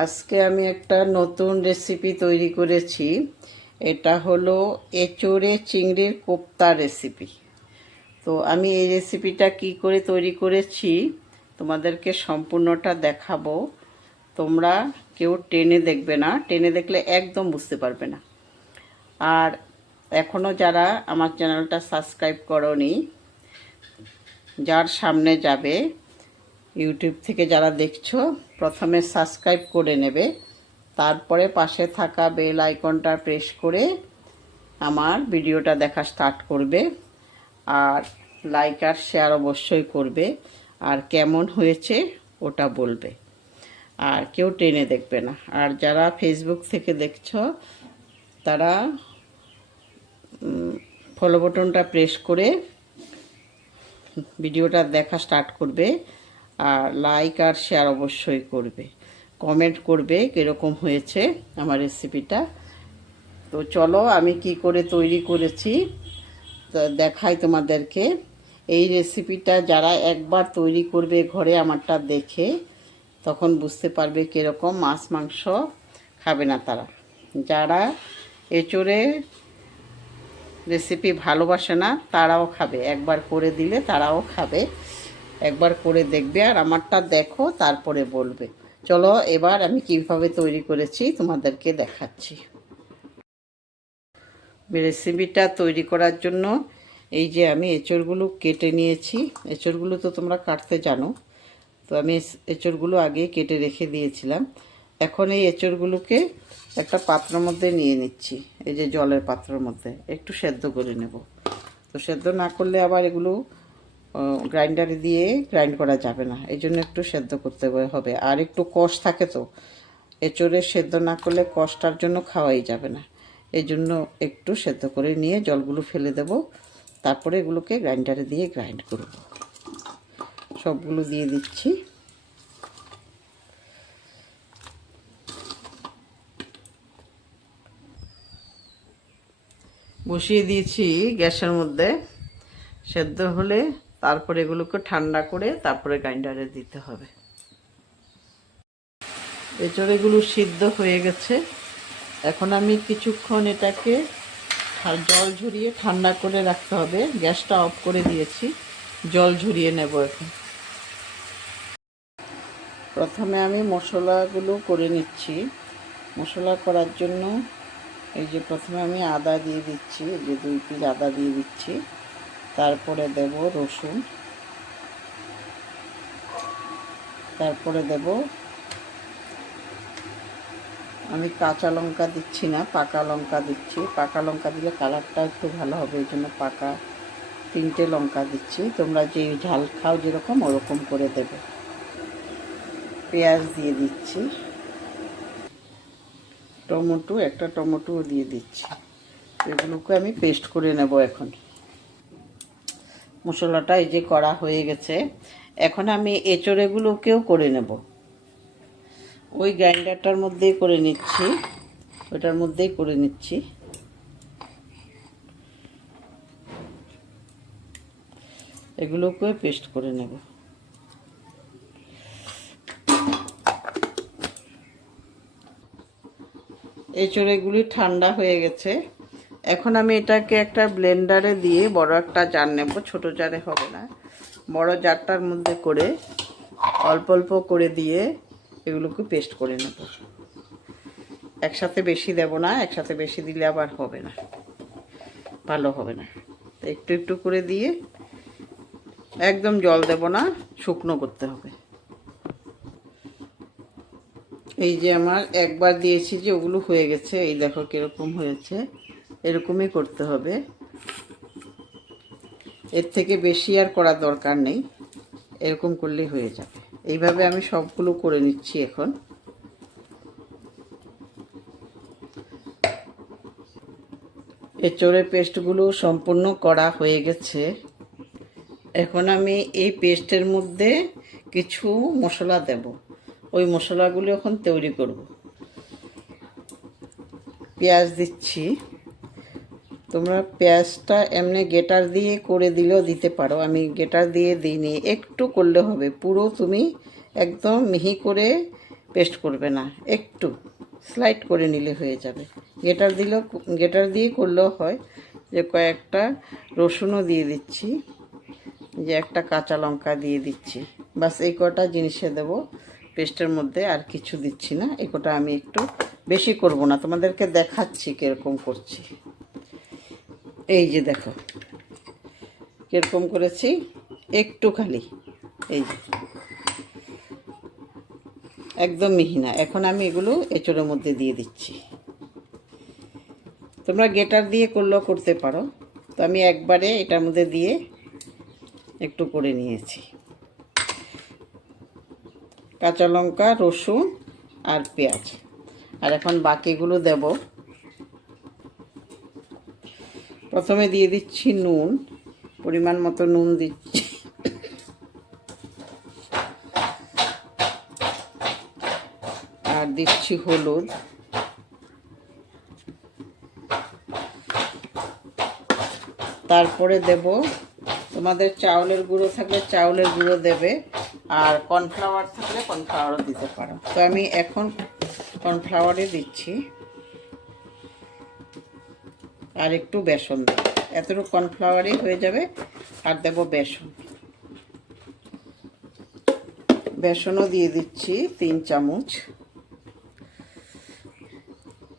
আজকে আমি একটা নতুন রেসিপি তৈরি করেছি। এটা হলো এঁচোড়ে চিংড়ির কোপ্তা রেসিপি। তো আমি এই রেসিপিটা কি করে তৈরি করেছি তোমাদেরকে সম্পূর্ণটা দেখাবো। তোমরা কেউ টেনে দেখবে না, টেনে দেখলে একদম বুঝতে পারবে না। আর এখনও যারা আমার চ্যানেলটা সাবস্ক্রাইব করোনি, যার সামনে যাবে, ইউটিউব থেকে যারা দেখছো, প্রথমে সাবস্ক্রাইব করে নেবে, তারপরে পাশে থাকা বেল আইকনটা প্রেস করে আমার ভিডিওটা দেখা স্টার্ট করবে। আর লাইক আর শেয়ার অবশ্যই করবে, আর কেমন হয়েছে ওটা বলবে। আর কেউ টেনে দেখবে না। আর যারা ফেসবুক থেকে দেখছো তারা ফলো বাটনটা প্রেস করে ভিডিওটা দেখা স্টার্ট করবে। আর লাইক আর শেয়ার অবশ্যই করবে, কমেন্ট করবে কীরকম হয়েছে আমার রেসিপিটা। তো চলো আমি কি করে তৈরি করেছি দেখাই তোমাদেরকে। এই রেসিপিটা যারা একবার তৈরি করবে ঘরে আমারটা দেখে, তখন বুঝতে পারবে কীরকম। মাছ মাংস খাবে না তারা। যারা এঁচোড়ে রেসিপি ভালোবাসে না তারাও খাবে, একবার করে দিলে তারাও খাবে। একবার করে দেখবে আর আমারটা দেখো, তারপরে বলবে। চলো এবার আমি কিভাবে তৈরি করেছি তোমাদেরকে দেখাচ্ছি। রেসিপিটা তৈরি করার জন্য এই যে আমি এঁচোড়গুলো কেটে নিয়েছি। এঁচোড়গুলো তো তোমরা কাটতে জানো, তো আমি এঁচোড়গুলো আগে কেটে রেখে দিয়েছিলাম। এখন এই এঁচোড়গুলোকে একটা পাত্রের মধ্যে নিয়ে নিচ্ছি। এই যে জলের পাত্রের মধ্যে একটু সেদ্ধ করে নেব। তো সেদ্ধ না করলে আবার এগুলো গ্রাইন্ডারে দিয়ে গ্রাইন্ড করা যাবে না, এই জন্য একটু সেদ্ধ করতে হবে। আর একটু কষ থাকে, তো এঁচোড়ে সেদ্ধ না করলে কষটার জন্য খাওয়াই যাবে না। এই জন্য একটু সেদ্ধ করে নিয়ে জলগুলো ফেলে দেব, তারপরে এগুলোকে গ্রাইন্ডারে দিয়ে গ্রাইন্ড করব। সবগুলো দিয়ে দিচ্ছি। বসিয়ে দিয়েছি গ্যাসের মধ্যে। সেদ্ধ হলে তারপরে এগুলোকে ঠান্ডা করে তারপরে গ্রাইন্ডারে দিতে হবে। এঁচড়েগুলো সিদ্ধ হয়ে গেছে। এখন আমি কিছুক্ষণ এটাকে জল ঝরিয়ে ঠান্ডা করে রাখতে হবে। গ্যাসটা অফ করে দিয়েছি, জল ঝরিয়ে নেব এখন। প্রথমে আমি মশলাগুলো করে নিচ্ছি। মশলা করার জন্য এই যে প্রথমে আমি আদা দিয়ে দিচ্ছি, এই যে 2 পিস আদা দিয়ে দিচ্ছি। তারপরে দেব রসুন, তারপরে দেব, আমি কাঁচা লঙ্কা দিচ্ছি না, পাকা লঙ্কা দিচ্ছি। পাকা লঙ্কা দিলে কালারটা একটু ভালো হবে, এই জন্য পাকা 3টে লঙ্কা দিচ্ছি। তোমরা যে ঝাল খাও যেরকম ওরকম করে দেবে। পেঁয়াজ দিয়ে দিচ্ছি, টমেটো, একটা টমেটোও দিয়ে দিচ্ছি। এগুলোকে আমি পেস্ট করে নেব এখন। মশলাটা এই যে করা হয়ে গেছে। এখন আমি এঁচড়েগুলোকেও করে নেব। ওই গ্রাইন্ডারটার মধ্যেই করে নিচ্ছি, ওইটার মধ্যেই করে নিচ্ছি। এগুলোকে পেস্ট করে নেব। এঁচড়েগুলি ঠান্ডা হয়ে গেছে। এখন আমি এটাকে একটা ব্লেন্ডারে দিয়ে, বড় একটা জার নেব, ছোট জারে হবে না, বড় জারটার মধ্যে করে অল্প অল্প করে দিয়ে এগুলোকে পেস্ট করে নেব। একসাথে বেশি দেব না, একসাথে বেশি দিলে আবার হবে না, ভালো হবে না। একটু একটু করে দিয়ে, একদম জল দেব না, শুকনো করতে হবে। এই যে আমার একবার দিয়েছি যে ওগুলো হয়ে গেছে, এই দেখো কিরকম হয়েছে। এরকমই করতে হবে, এর থেকে বেশি আর করার দরকার নেই, এরকম করলেই হয়ে যাবে। এইভাবে আমি সবগুলো করে নিচ্ছি এখন। এঁচড়ের পেস্টগুলো সম্পূর্ণ করা হয়ে গেছে। এখন আমি এই পেস্টের মধ্যে কিছু মশলা দেব, ওই মশলাগুলো এখন তৈরি করব। পেঁয়াজ দিচ্ছি। তোমরা পেঁয়াজটা এমনি গ্রেটার দিয়ে করে দিলেও দিতে পারো, আমি গ্রেটার দিয়ে দিইনি। একটু করলে হবে, পুরো তুমি একদম মিহি করে পেস্ট করবে না, একটু স্লাইড করে নিলে হয়ে যাবে। গ্রেটার দিয়ে করলেও হয়। যে কয়েকটা রসুনও দিয়ে দিচ্ছি, যে একটা কাঁচা লঙ্কা দিয়ে দিচ্ছি, বাস এই কটা জিনিসে দেব পেস্টের মধ্যে, আর কিছু দিচ্ছি না। এই কটা আমি একটু বেশি করব না, তোমাদেরকে দেখাচ্ছি কীরকম করছি। এই যে দেখো কীরকম করেছি, একটু খালি, এই যে একদম মিহি না। এখন আমি এগুলো এঁচোড়ের মধ্যে দিয়ে দিচ্ছি। তোমরা গ্রেটার দিয়ে করলেও করতে পারো, তো আমি একবারে এটার মধ্যে দিয়ে একটু করে নিয়েছি। কাঁচা লঙ্কা, রসুন আর পেঁয়াজ, আর এখন বাকিগুলো দেব। প্রথমে দিয়ে দিচ্ছি নুন, পরিমাণ মতো নুন দিচ্ছি, আর দিচ্ছি হলুদ, তারপরে দেব তোমাদের চাউলের গুঁড়ো থাকলে চাউলের গুঁড়ো দেবে, আর কর্নফ্লাওয়ার থাকলে কর্নফ্লাওয়ারও দিতে পারো। তো আমি এখন কর্নফ্লাওয়ারে দিচ্ছি, আর একটু বেসন দেব। এতটুকু কর্নফ্লাওয়ারই হয়ে যাবে। আর দেব বেসন, বেসনও দিয়ে দিচ্ছি 3 চামচ।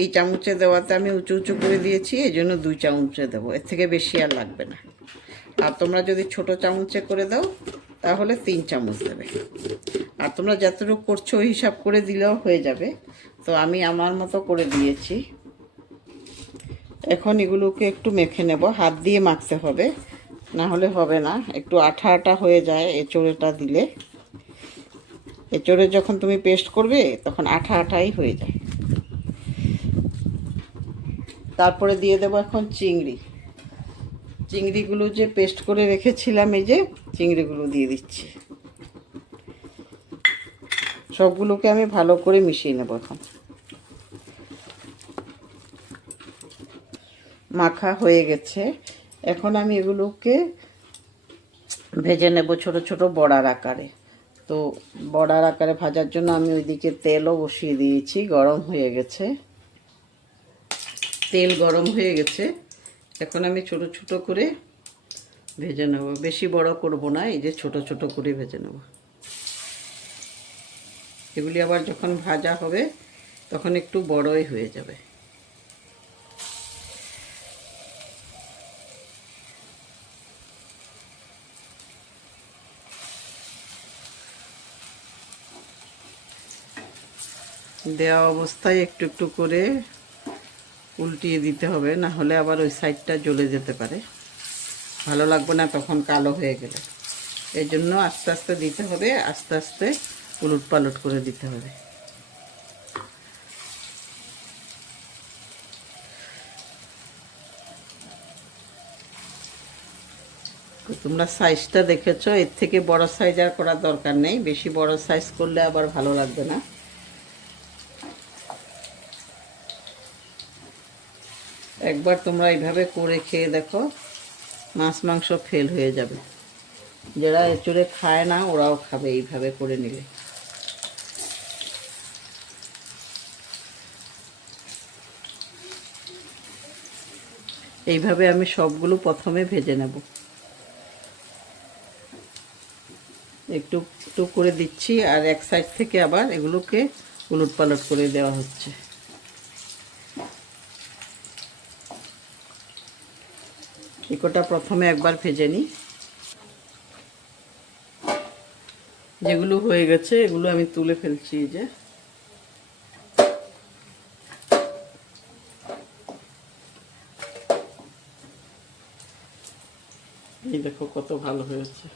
এই চামচে দেওয়াতে আমি উঁচু উঁচু করে দিয়েছি, এই জন্য 2 চামচে দেবো, এর থেকে বেশি আর লাগবে না। আর তোমরা যদি ছোট চামচে করে দাও তাহলে 3 চামচ দেবে। আর তোমরা যতটুকু করছো ওই হিসাব করে দিলেও হয়ে যাবে। তো আমি আমার মতো করে দিয়েছি। এখন এগুলোকে একটু মেখে নেব, হাত দিয়ে মাখতে হবে, না হলে হবে না। একটু আঠা আঠা হয়ে যায় এঁচোড়েটা দিলে। এঁচোড়ে যখন তুমি পেস্ট করবে তখন আঠা আঠাই হয়ে যায়। তারপরে দিয়ে দেবো এখন চিংড়িগুলো যে পেস্ট করে রেখেছিলাম, এই যে চিংড়িগুলো দিয়ে দিচ্ছি। সবগুলোকে আমি ভালো করে মিশিয়ে নেব। এখন মাখা হয়ে গেছে। এখন আমি এগুলোকে ভেজে নেব ছোট ছোট বড়ার আকারে। তো বড়ার আকারে ভাজার জন্য আমি ওইদিকে তেলও বসিয়ে দিয়েছি, গরম হয়ে গেছে। তেল গরম হয়ে গেছে। এখন আমি ছোট ছোট করে ভেজে নেব, বেশি বড় করব না, এই যে ছোট ছোট করে ভেজে নেব। এগুলি আবার যখন ভাজা হবে তখন একটু বড়ই হয়ে যাবে। দেওয়া অবস্থায় একটু একটু করে উল্টিয়ে দিতে হবে, না হলে আবার ওই সাইডটা জ্বলে যেতে পারে, ভালো লাগবে না তখন কালো হয়ে গেলে। এই জন্য আস্তে আস্তে দিতে হবে, আস্তে আস্তে উলট পালট করে দিতে হবে। তোমরা সাইজটা দেখেছো, এর থেকে বড় সাইজ আর করার দরকার নেই, বেশি বড় সাইজ করলে আবার ভালো লাগবে না। একবার তোমরা এইভাবে করে খেয়ে দেখো, মাছ মাংস ফেল হয়ে যাবে। যারা এঁচোড়ে খায় না ওরাও খাবে এইভাবে করে নিলে। এইভাবে আমি সবগুলো প্রথমে ভেজে নেব। একটু একটু করে দিচ্ছি, আর এক সাইড থেকে আবার এগুলোকে উলট পালট করে দেওয়া হচ্ছে। এগুলোটা প্রথমে একবার ভেজে নিই। যেগুলো হয়ে গেছে এগুলো আমি তুলে ফেলছি। যে এই দেখো কত ভালো হয়েছে।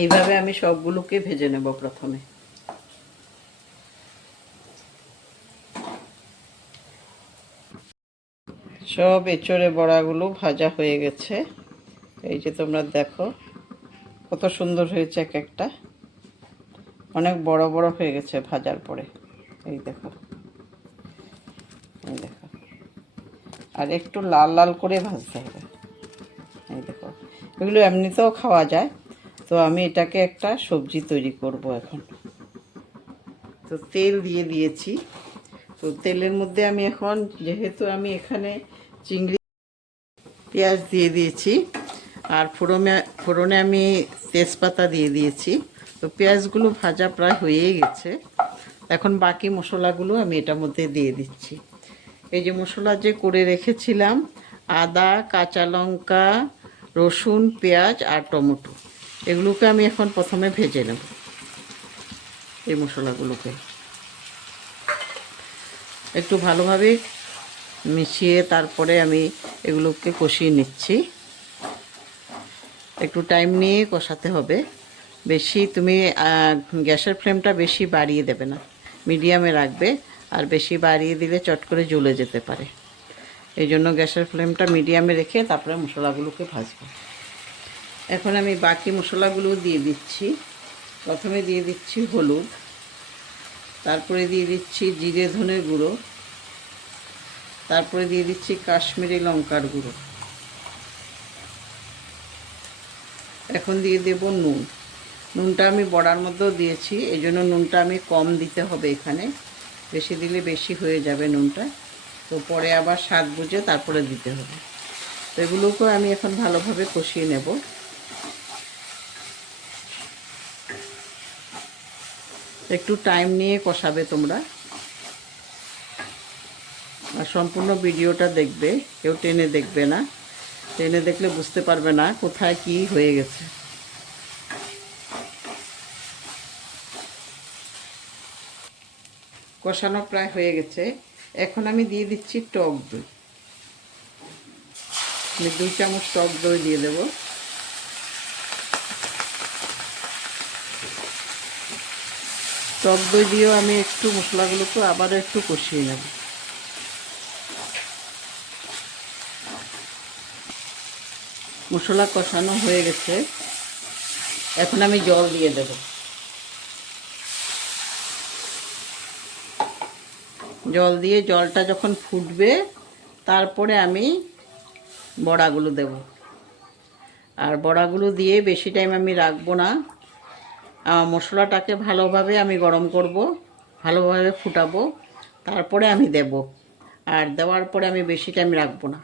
এইভাবে আমি সবগুলোকে ভেজে নেব প্রথমে। সব এঁচোড়ে বড়াগুলো ভাজা হয়ে গেছে। এই যে তোমরা দেখো কত সুন্দর হয়েছে, এক একটা অনেক বড় বড় হয়ে গেছে ভাজার পরে। এই দেখো, এই দেখো, আর একটু লাল লাল করে ভাজতে হবে। এই দেখো, এগুলো এমনিতেও খাওয়া যায়। তো আমি এটাকে একটা সবজি তৈরি করব এখন। তো তেল দিয়ে দিয়েছি। তো তেলের মধ্যে আমি এখন, যেহেতু আমি এখানে চিংড়ি, পেঁয়াজ দিয়ে দিয়েছি, আর ফোড়নে আমি তেজপাতা দিয়ে দিয়েছি। তো পেঁয়াজগুলো ভাজা প্রায় হয়েই গেছে। এখন বাকি মশলাগুলো আমি এটার মধ্যে দিয়ে দিচ্ছি। এই যে মশলা যে করে রেখেছিলাম, আদা, কাঁচা লঙ্কা, রসুন, পেঁয়াজ আর টমেটো, এগুলোকে আমি এখন প্রথমে ভেজে নেব। এই মশলাগুলোকে একটু ভালোভাবে মিশিয়ে তারপরে আমি এগুলোকে কষিয়ে নিচ্ছি। একটু টাইম নিয়ে কষাতে হবে। বেশি তুমি গ্যাসের ফ্লেমটা বেশি বাড়িয়ে দেবে না, মিডিয়ামে রাখবে। আর বেশি বাড়িয়ে দিলে চট করে জ্বলে যেতে পারে। এই জন্য গ্যাসের ফ্লেমটা মিডিয়ামে রেখে তারপরে মশলাগুলোকে ভাজবো। এখন আমি বাকি মশলাগুলো দিয়ে দিচ্ছি। প্রথমে দিয়ে দিচ্ছি হলুদ, তারপরে দিয়ে দিচ্ছি জিরে ধনের গুঁড়ো, তারপরে দিয়ে দিচ্ছি কাশ্মীরি লঙ্কার গুঁড়ো। এখন দিয়ে দেব নুন। নুনটা আমি বড়ার মধ্যেও দিয়েছি, এই জন্য নুনটা আমি কম দিতে হবে এখানে। বেশি দিলে বেশি হয়ে যাবে নুনটা, তো পরে আবার স্বাদ বুঝে তারপরে দিতে হবে। তো এগুলোকে আমি এখন ভালোভাবে কষিয়ে নেব। একটু টাইম নিয়ে কষাবে তোমরা, আর সম্পূর্ণ ভিডিওটা দেখবে, কেউ টেনে দেখবে না। টেনে দেখলে বুঝতে পারবে না কোথায় কি হয়ে গেছে। কষানো প্রায় হয়ে গেছে। এখন আমি দিয়ে দিচ্ছি টক দই। আমি 2 চামচ টক দই দিয়ে দেব। টক দই দিয়েও আমি একটু মশলাগুলোকে আবারও একটু কষিয়ে নেব। মশলা কষানো হয়ে গেছে, এখন আমি জল দিয়ে দেব। জল দিয়ে জলটা যখন ফুটবে তারপরে আমি বড়াগুলো দেব। আর বড়াগুলো দিয়ে বেশি টাইম আমি রাখবো না। মশলাটাকে ভালোভাবে আমি গরম করব, ভালোভাবে ফুটাবো, তারপরে আমি দেব। আর দেওয়ার পরে আমি বেশি টাইম রাখবো না,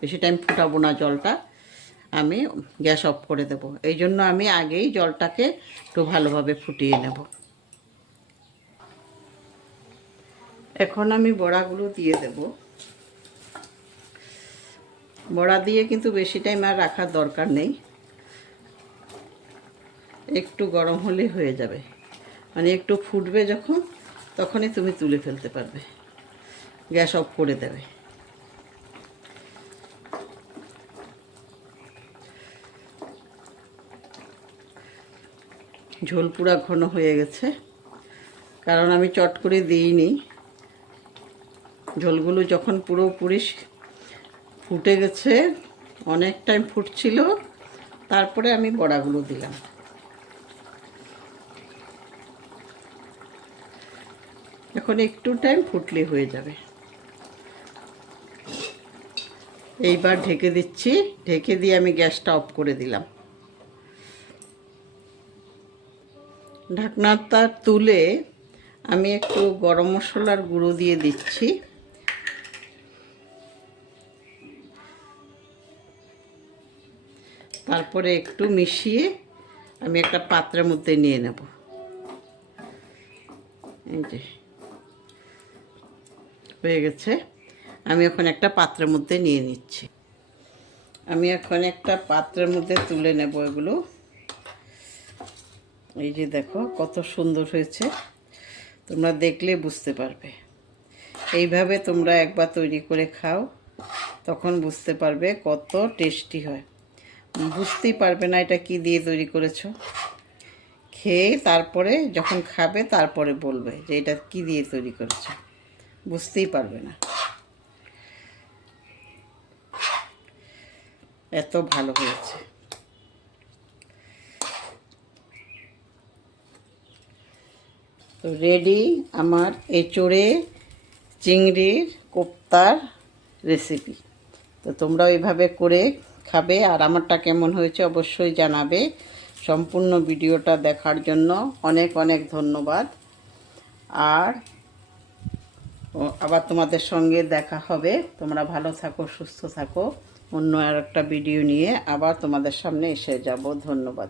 বেশি টাইম ফুটাবো না জলটা, আমি গ্যাস অফ করে দেব। এই জন্য আমি আগেই জলটাকে একটু ভালোভাবে ফুটিয়ে নেব। এখন আমি বড়াগুলো দিয়ে দেব। বড়া দিয়ে কিন্তু বেশি টাইম আর রাখার দরকার নেই, একটু গরম হলে হয়ে যাবে। মানে একটু ফুটবে যখন, তখনই তুমি তুলে ফেলতে পারবে, গ্যাস অফ করে দেবে। ঝোল পুরা ঘন হয়ে গেছে, কারণ আমি চট করে দিইনি। ঝোলগুলো যখন পুরোপুরি ফুটে গেছে, অনেক টাইম ফুটছিল, তারপরে আমি বড়াগুলো দিলাম। এখন একটু টাইম ফুটলে হয়ে যাবে। এইবার ঢেকে দিচ্ছি। ঢেকে দিয়ে আমি গ্যাসটা অফ করে দিলাম। ঢাকনাটা তুলে আমি একটু গরম মশলার গুঁড়ো দিয়ে দিচ্ছি। তারপরে একটু মিশিয়ে আমি একটা পাত্রের মধ্যে নিয়ে নেব। এই যে হয়ে গেছে, আমি এখন একটা পাত্রের মধ্যে নিয়ে নিচ্ছি। আমি এখন একটা পাত্রের মধ্যে তুলে নেব এগুলো। এই যে দেখো কত সুন্দর হয়েছে, তোমরা দেখলে বুঝতে পারবে। এইভাবে তোমরা একবার তৈরি করে খাও, তখন বুঝতে পারবে কত টেস্টি হয়। বুঝতেই পারবে না এটা কি দিয়ে তৈরি করেছো। খেয়ে তারপরে যখন খাবে তারপরে বলবে যে এটা কি দিয়ে তৈরি করেছো, বুঝতেই পারবে না, এত ভালো হয়েছে। তো রেডি আমার এঁচোড়ে চিংড়ির কোপ্তার রেসিপি। তো তোমরাও এইভাবে করে খাবে, আর আমারটা কেমন হয়েছে অবশ্যই জানাবে। সম্পূর্ণ ভিডিওটা দেখার জন্য অনেক অনেক ধন্যবাদ। আর আবার তোমাদের সঙ্গে দেখা হবে। তোমরা ভালো থাকো, সুস্থ থাকো। অন্য আর একটা ভিডিও নিয়ে আবার তোমাদের সামনে এসে যাব। ধন্যবাদ।